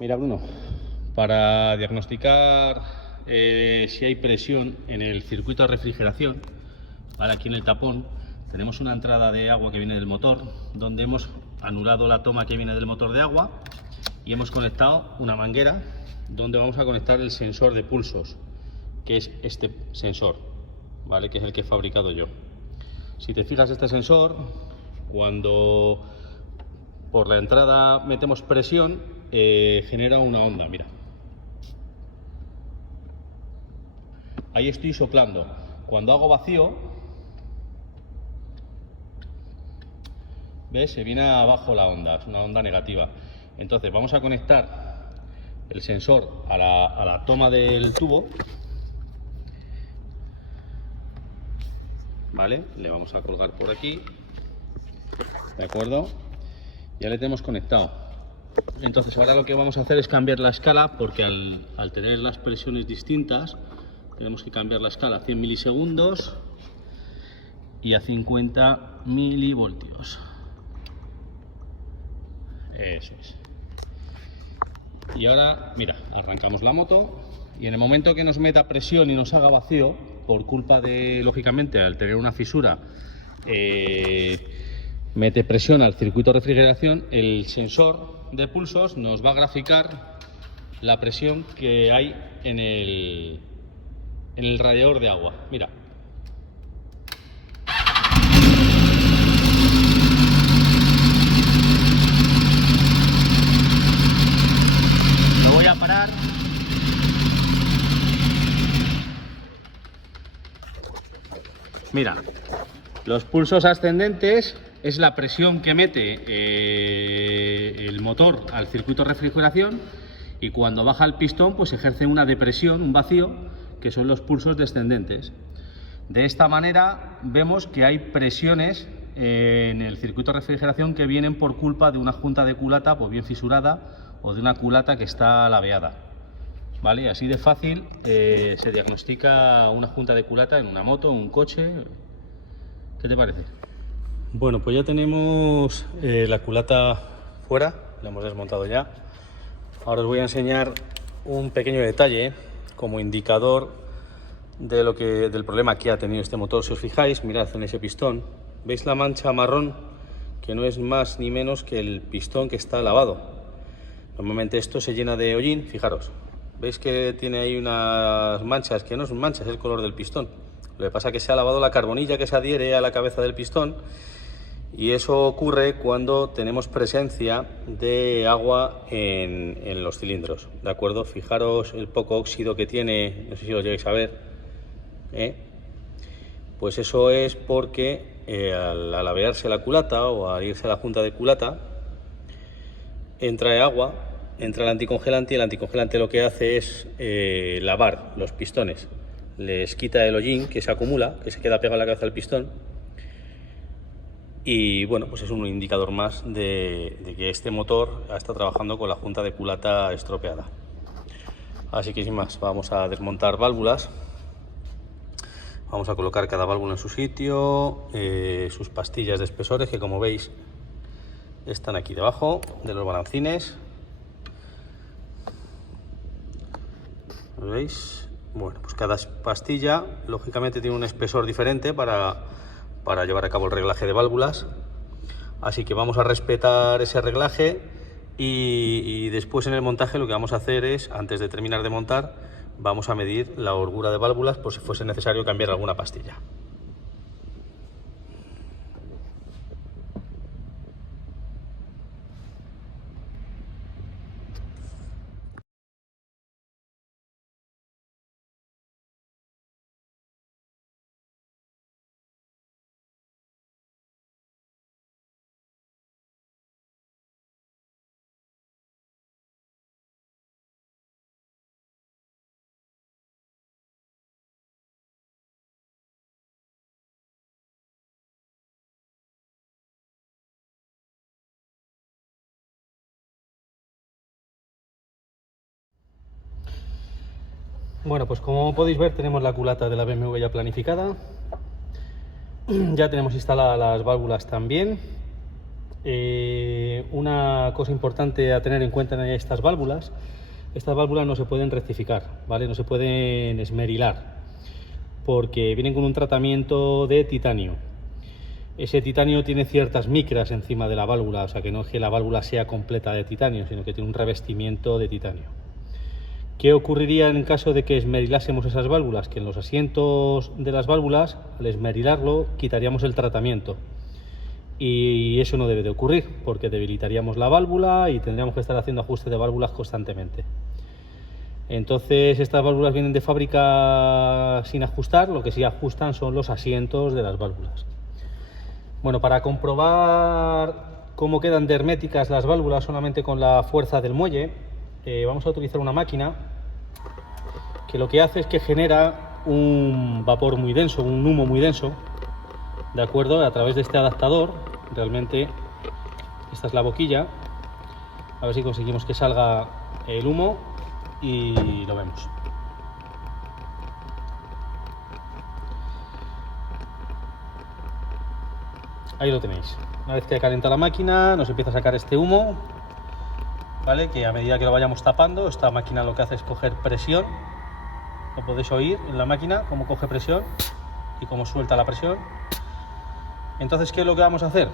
Mira, Bruno, para diagnosticar si hay presión en el circuito de refrigeración, ¿vale? Aquí en el tapón tenemos una entrada de agua que viene del motor, donde hemos anulado la toma que viene del motor de agua y hemos conectado una manguera donde vamos a conectar el sensor de pulsos, que es este sensor, ¿vale? Que es el que he fabricado yo. Si te fijas, este sensor, cuando por la entrada metemos presión, genera una onda, mira. Ahí estoy soplando. Cuando hago vacío, ¿ves? Se viene abajo la onda, es una onda negativa. Entonces vamos a conectar el sensor a la toma del tubo, ¿vale? Le vamos a colgar por aquí, ¿de acuerdo? Ya le tenemos conectado. Entonces ahora lo que vamos a hacer es cambiar la escala, porque al tener las presiones distintas tenemos que cambiar la escala a 100 milisegundos y a 50 milivoltios. Eso es. Y ahora, mira, arrancamos la moto y en el momento que nos meta presión y nos haga vacío, por culpa de, lógicamente, al tener una fisura, mete presión al circuito de refrigeración, el sensor de pulsos nos va a graficar la presión que hay en el radiador de agua. Mira. Lo voy a parar. Mira, los pulsos ascendentes es la presión que mete el motor al circuito de refrigeración, y cuando baja el pistón pues ejerce una depresión, un vacío, que son los pulsos descendentes. De esta manera vemos que hay presiones en el circuito de refrigeración que vienen por culpa de una junta de culata pues bien fisurada o de una culata que está laveada, ¿vale? Así de fácil se diagnostica una junta de culata en una moto, en un coche. ¿Qué te parece? Bueno, pues ya tenemos la culata fuera, la hemos desmontado ya. Ahora os voy a enseñar un pequeño detalle como indicador de del problema que ha tenido este motor. Si os fijáis, mirad en ese pistón, ¿veis la mancha marrón? Que no es más ni menos que el pistón que está lavado. Normalmente esto se llena de hollín, fijaros. ¿Veis que tiene ahí unas manchas? Que no son manchas, es el color del pistón. Lo que pasa es que se ha lavado la carbonilla que se adhiere a la cabeza del pistón, y eso ocurre cuando tenemos presencia de agua en los cilindros, ¿de acuerdo? Fijaros el poco óxido que tiene, no sé si lo llegáis a ver, Pues eso es porque al lavearse la culata o al irse a la junta de culata, entra agua, entra el anticongelante, y el anticongelante lo que hace es lavar los pistones, les quita el hollín que se acumula, que se queda pegado a la cabeza del pistón. Y bueno, pues es un indicador más de que este motor está trabajando con la junta de culata estropeada. Así que sin más, vamos a desmontar válvulas. Vamos a colocar cada válvula en su sitio, sus pastillas de espesores, que como veis están aquí debajo de los balancines. ¿Lo veis? Bueno, pues cada pastilla lógicamente tiene un espesor diferente para llevar a cabo el reglaje de válvulas, así que vamos a respetar ese reglaje y después en el montaje lo que vamos a hacer es, antes de terminar de montar, vamos a medir la holgura de válvulas por si fuese necesario cambiar alguna pastilla. Bueno, pues como podéis ver, tenemos la culata de la BMW ya planificada. Ya tenemos instaladas las válvulas también. Una cosa importante a tener en cuenta en estas válvulas no se pueden rectificar, ¿vale? No se pueden esmerilar, porque vienen con un tratamiento de titanio. Ese titanio tiene ciertas micras encima de la válvula, o sea que no es que la válvula sea completa de titanio, sino que tiene un revestimiento de titanio. ¿Qué ocurriría en caso de que esmerilásemos esas válvulas? Que en los asientos de las válvulas, al esmerilarlo, quitaríamos el tratamiento. Y eso no debe de ocurrir, porque debilitaríamos la válvula y tendríamos que estar haciendo ajustes de válvulas constantemente. Entonces, estas válvulas vienen de fábrica sin ajustar, lo que sí ajustan son los asientos de las válvulas. Bueno, para comprobar cómo quedan de herméticas las válvulas solamente con la fuerza del muelle, vamos a utilizar una máquina que lo que hace es que genera un vapor muy denso, un humo muy denso, de acuerdo, a través de este adaptador. Realmente esta es la boquilla, a ver si conseguimos que salga el humo y lo vemos. Ahí lo tenéis. Una vez que calienta la máquina nos empieza a sacar este humo, ¿vale? Que a medida que lo vayamos tapando, esta máquina lo que hace es coger presión. Lo podéis oír en la máquina cómo coge presión y cómo suelta la presión. Entonces, ¿qué es lo que vamos a hacer?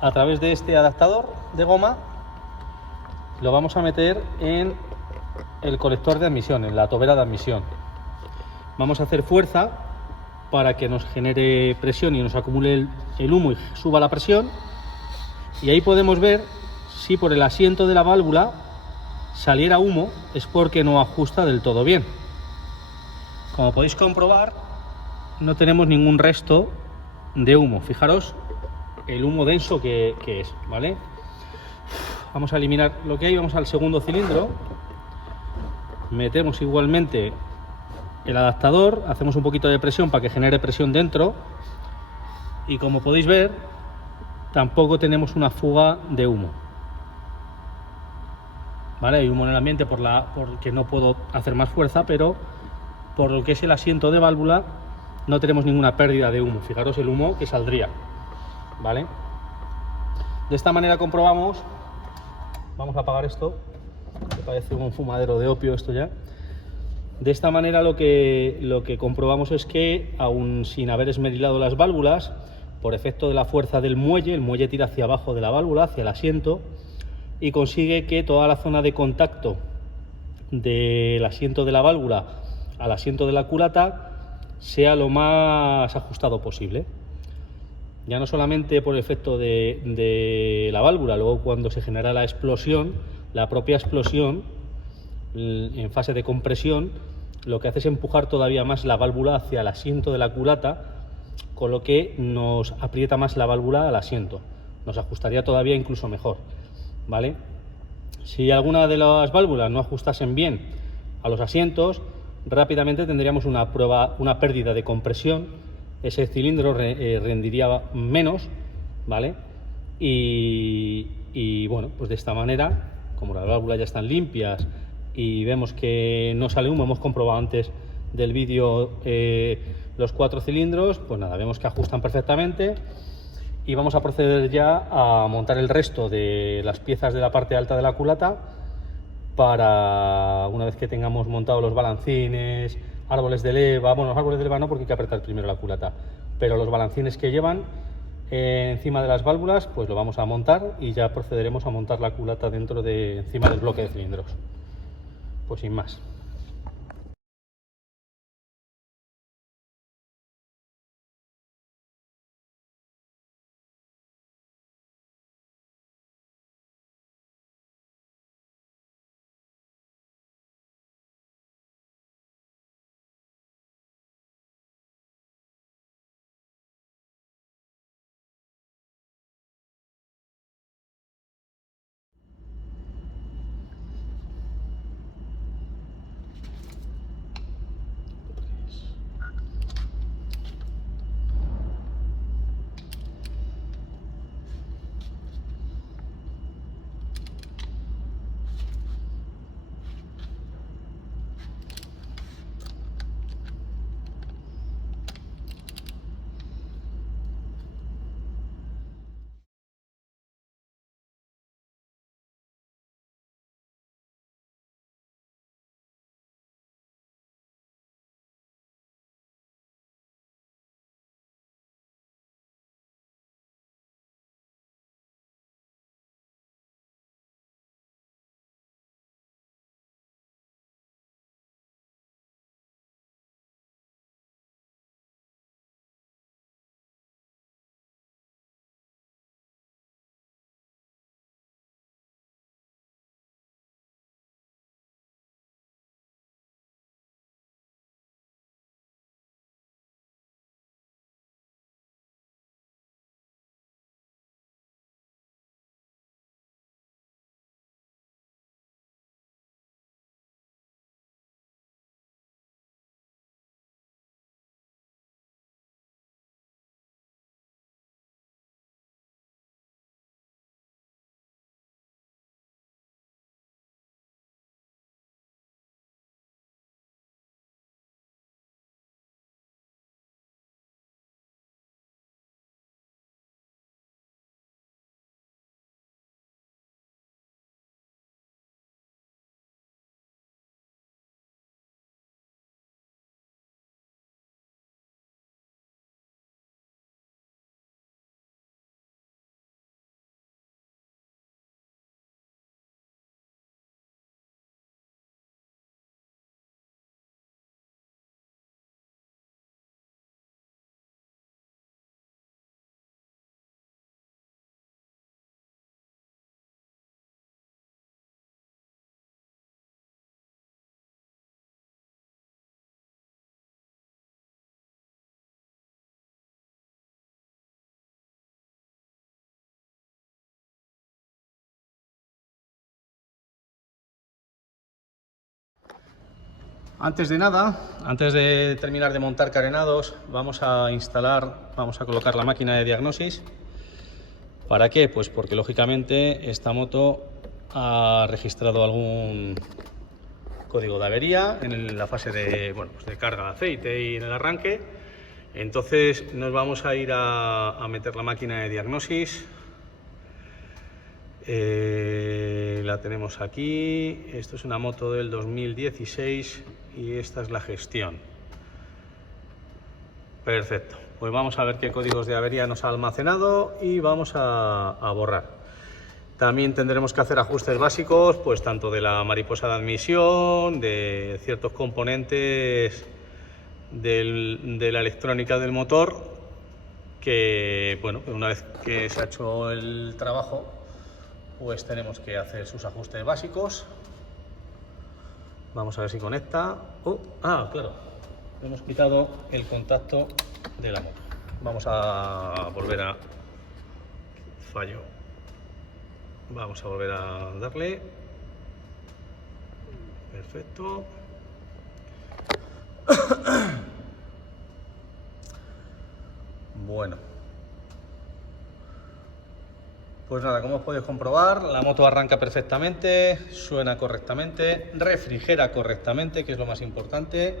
A través de este adaptador de goma lo vamos a meter en el colector de admisión, en la tobera de admisión. Vamos a hacer fuerza para que nos genere presión y nos acumule el humo y suba la presión, y ahí podemos ver si por el asiento de la válvula saliera humo es porque no ajusta del todo bien. Como podéis comprobar, no tenemos ningún resto de humo. Fijaros el humo denso que es, ¿vale? Vamos a eliminar lo que hay, vamos al segundo cilindro, metemos igualmente el adaptador, hacemos un poquito de presión para que genere presión dentro, y como podéis ver tampoco tenemos una fuga de humo, ¿vale? Hay humo en el ambiente porque no puedo hacer más fuerza, pero por lo que es el asiento de válvula no tenemos ninguna pérdida de humo. Fijaros el humo que saldría, ¿vale? De esta manera comprobamos. Vamos a apagar esto, que parece un fumadero de opio esto ya. De esta manera lo que comprobamos es que, aún sin haber esmerilado las válvulas, por efecto de la fuerza del muelle, el muelle tira hacia abajo de la válvula, hacia el asiento, y consigue que toda la zona de contacto del asiento de la válvula al asiento de la culata sea lo más ajustado posible. Ya no solamente por el efecto de la válvula, luego cuando se genera la explosión, la propia explosión en fase de compresión lo que hace es empujar todavía más la válvula hacia el asiento de la culata, con lo que nos aprieta más la válvula al asiento, nos ajustaría todavía incluso mejor, ¿vale? Si alguna de las válvulas no ajustasen bien a los asientos, rápidamente tendríamos una pérdida de compresión, ese cilindro rendiría menos, ¿vale? Y bueno, pues de esta manera, como las válvulas ya están limpias y vemos que no sale humo, hemos comprobado antes del vídeo los 4 cilindros, pues nada, vemos que ajustan perfectamente. Y vamos a proceder ya a montar el resto de las piezas de la parte alta de la culata, para, una vez que tengamos montado los balancines, árboles de leva, bueno, los árboles de leva no, porque hay que apretar primero la culata, pero los balancines que llevan encima de las válvulas, pues lo vamos a montar y ya procederemos a montar la culata encima del bloque de cilindros. Pues sin más. Antes de nada, antes de terminar de montar carenados, vamos a colocar la máquina de diagnosis. ¿Para qué? Pues porque lógicamente esta moto ha registrado algún código de avería en la fase de, de carga de aceite y en el arranque. Entonces nos vamos a ir a meter la máquina de diagnosis. La tenemos aquí. Esto es una moto del 2016 y esta es la gestión. Perfecto. Pues vamos a ver qué códigos de avería nos ha almacenado y vamos a borrar. También tendremos que hacer ajustes básicos, pues tanto de la mariposa de admisión, de ciertos componentes de la electrónica del motor, que bueno, una vez que se ha hecho el trabajo, pues tenemos que hacer sus ajustes básicos. Vamos a ver si conecta. Claro, hemos quitado el contacto de la moto. Vamos a volver a fallo. Vamos a volver a darle. Perfecto. Bueno, pues nada, como podéis comprobar, la moto arranca perfectamente, suena correctamente, refrigera correctamente, que es lo más importante,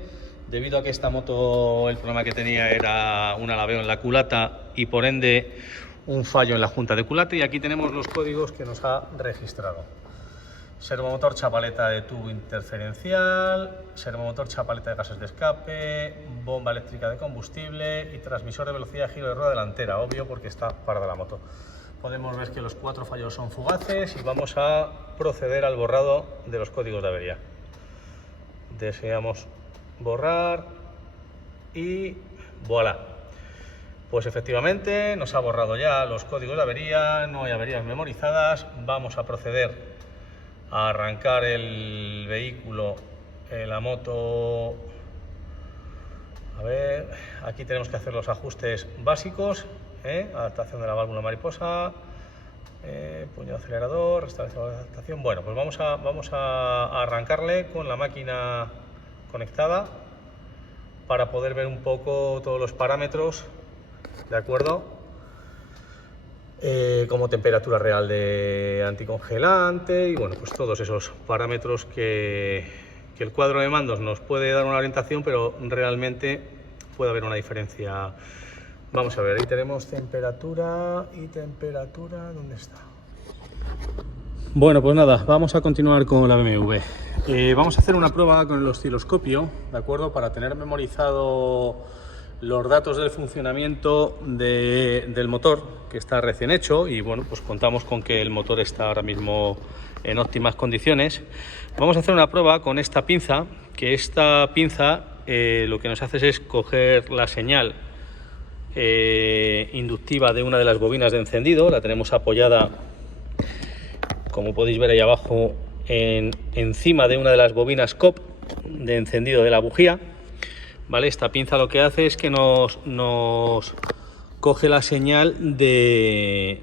debido a que esta moto, el problema que tenía era un alabeo en la culata y por ende un fallo en la junta de culata, y aquí tenemos los códigos que nos ha registrado. Servomotor chapaleta de tubo interferencial, servomotor chapaleta de gases de escape, bomba eléctrica de combustible y transmisor de velocidad de giro de rueda delantera, obvio porque está parada la moto. Podemos ver que los 4 fallos son fugaces y vamos a proceder al borrado de los códigos de avería. Deseamos borrar y voilà. Pues efectivamente nos ha borrado ya los códigos de avería, no hay averías memorizadas. Vamos a proceder a arrancar el vehículo, la moto. A ver, aquí tenemos que hacer los ajustes básicos, adaptación de la válvula mariposa, puño acelerador, restauración de adaptación. Bueno, pues vamos a arrancarle con la máquina conectada para poder ver un poco todos los parámetros, ¿de acuerdo? Como temperatura real de anticongelante y bueno, pues todos esos parámetros que el cuadro de mandos nos puede dar una orientación, pero realmente puede haber una diferencia. Vamos a ver, ahí tenemos temperatura y temperatura, ¿dónde está? Bueno, pues nada, vamos a continuar con la BMW. Vamos a hacer una prueba con el osciloscopio, ¿de acuerdo? Para tener memorizado los datos del funcionamiento del motor, que está recién hecho, y bueno, pues contamos con que el motor está ahora mismo en óptimas condiciones. Vamos a hacer una prueba con esta pinza, que esta pinza lo que nos hace es coger la señal inductiva de una de las bobinas de encendido. La tenemos apoyada, como podéis ver ahí abajo, encima de una de las bobinas COP de encendido de la bujía. ¿Vale? Esta pinza lo que hace es que nos coge la señal del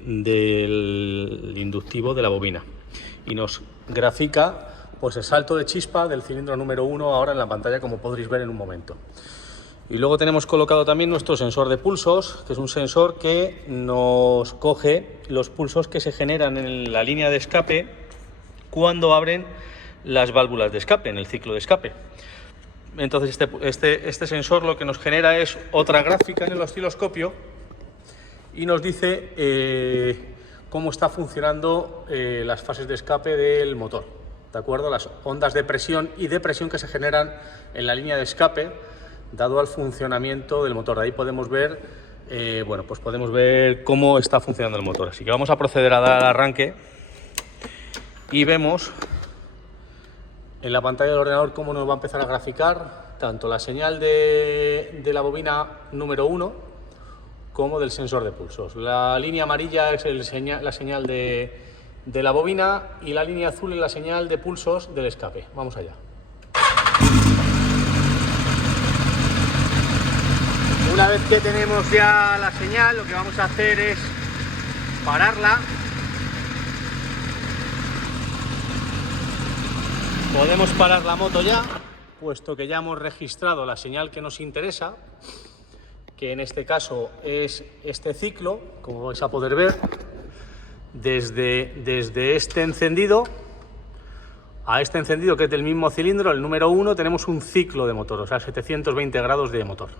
inductivo de la bobina y nos grafica pues el salto de chispa del cilindro número 1 ahora en la pantalla, como podréis ver en un momento. Y luego tenemos colocado también nuestro sensor de pulsos, que es un sensor que nos coge los pulsos que se generan en la línea de escape cuando abren las válvulas de escape, en el ciclo de escape. Entonces este sensor lo que nos genera es otra gráfica en el osciloscopio y nos dice cómo está funcionando las fases de escape del motor, ¿de acuerdo? Las ondas de presión y depresión que se generan en la línea de escape dado al funcionamiento del motor. De ahí podemos ver, bueno, pues podemos ver cómo está funcionando el motor. Así que vamos a proceder a dar al arranque y vemos en la pantalla del ordenador cómo nos va a empezar a graficar tanto la señal de la bobina número 1 como del sensor de pulsos. La línea amarilla es la señal de la bobina y la línea azul es la señal de pulsos del escape. Vamos allá. Una vez que tenemos ya la señal, lo que vamos a hacer es pararla. Podemos parar la moto ya puesto que ya hemos registrado la señal que nos interesa, que en este caso es este ciclo, como vais a poder ver, desde este encendido a este encendido, que es del mismo cilindro, el número 1, tenemos un ciclo de motor, o sea, 720 grados de motor.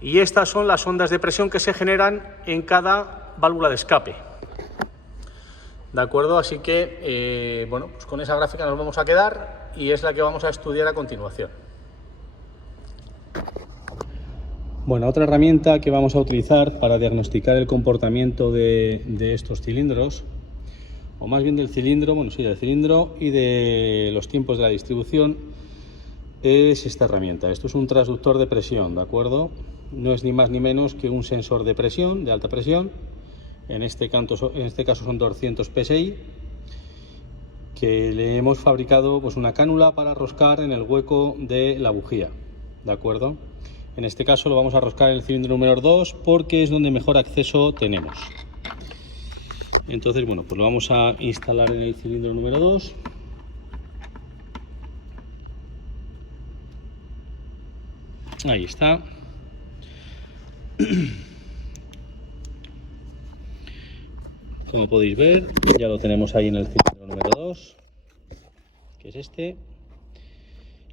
Y estas son las ondas de presión que se generan en cada válvula de escape. ¿De acuerdo? Así que, bueno, pues con esa gráfica nos vamos a quedar y es la que vamos a estudiar a continuación. Bueno, otra herramienta que vamos a utilizar para diagnosticar el comportamiento de estos cilindros, o más bien del cilindro, bueno, sí, del cilindro y de los tiempos de la distribución, es esta herramienta. Esto es un transductor de presión, ¿de acuerdo? No es ni más ni menos que un sensor de presión, de alta presión. En este caso son 200 PSI, que le hemos fabricado pues una cánula para roscar en el hueco de la bujía, ¿de acuerdo? En este caso lo vamos a roscar en el cilindro número 2 porque es donde mejor acceso tenemos. Entonces, bueno, pues lo vamos a instalar en el cilindro número 2. Ahí está. Como podéis ver, ya lo tenemos ahí en el cilindro número 2, que es este.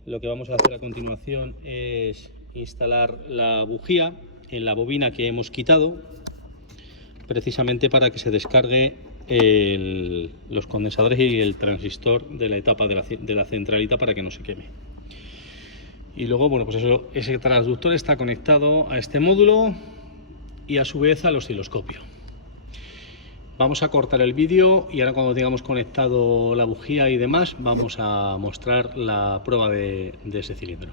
Lo que vamos a hacer a continuación es instalar la bujía en la bobina que hemos quitado, precisamente para que se descargue los condensadores y el transistor de la etapa de la centralita para que no se queme. Y luego, bueno, pues ese transductor está conectado a este módulo y a su vez al osciloscopio. Vamos a cortar el vídeo y ahora, cuando tengamos conectado la bujía y demás, vamos a mostrar la prueba de ese cilindro.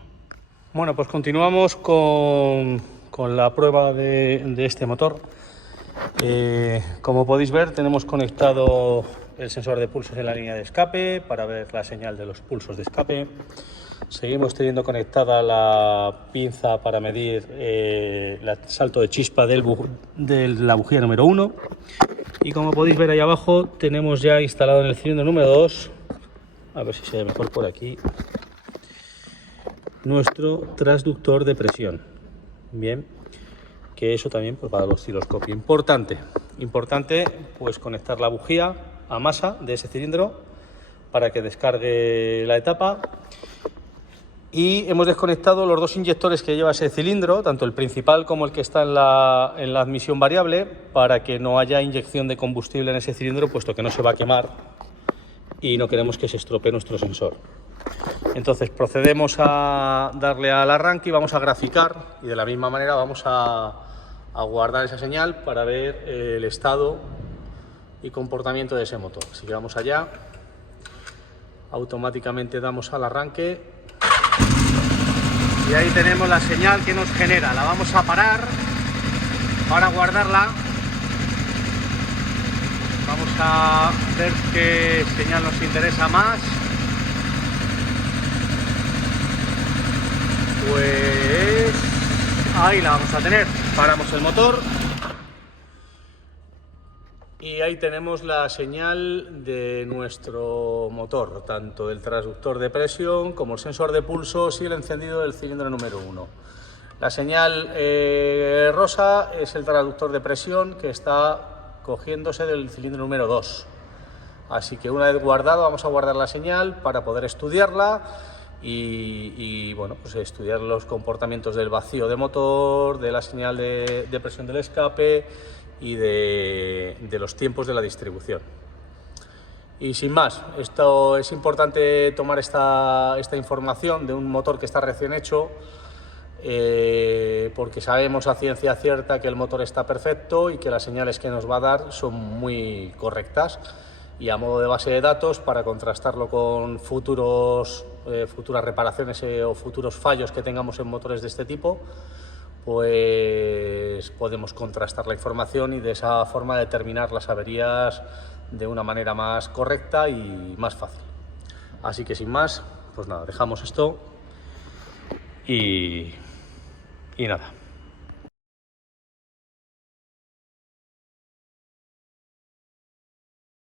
Bueno, pues continuamos con la prueba de este motor. Como podéis ver, tenemos conectado el sensor de pulsos en la línea de escape para ver la señal de los pulsos de escape. Seguimos teniendo conectada la pinza para medir el salto de chispa de la bujía número 1. Y como podéis ver ahí abajo, tenemos ya instalado en el cilindro número 2, a ver si se ve mejor por aquí, nuestro transductor de presión. Bien, que eso también pues para el osciloscopio. Importante pues conectar la bujía a masa de ese cilindro para que descargue la etapa. Y hemos desconectado los dos inyectores que lleva ese cilindro, tanto el principal como el que está en la admisión variable, para que no haya inyección de combustible en ese cilindro, puesto que no se va a quemar y no queremos que se estropee nuestro sensor. Entonces procedemos a darle al arranque y vamos a graficar, y de la misma manera vamos a guardar esa señal para ver el estado y comportamiento de ese motor. Así que vamos allá, automáticamente damos al arranque. Y ahí tenemos la señal que nos genera. La vamos a parar para guardarla. Vamos a ver qué señal nos interesa más. Pues ahí la vamos a tener. Paramos el motor. Y ahí tenemos la señal de nuestro motor, tanto del transductor de presión como el sensor de pulsos y el encendido del cilindro número 1. La señal rosa es el transductor de presión que está cogiéndose del cilindro número 2. Así que una vez guardado, vamos a guardar la señal para poder estudiarla y bueno, pues estudiar los comportamientos del vacío de motor, de la señal de presión del escape y de los tiempos de la distribución. Y sin más, esto es importante tomar esta información de un motor que está recién hecho, porque sabemos a ciencia cierta que el motor está perfecto y que las señales que nos va a dar son muy correctas, y a modo de base de datos para contrastarlo con futuras reparaciones o futuros fallos que tengamos en motores de este tipo, pues podemos contrastar la información y de esa forma determinar las averías de una manera más correcta y más fácil. Así que sin más, pues nada, dejamos esto y nada.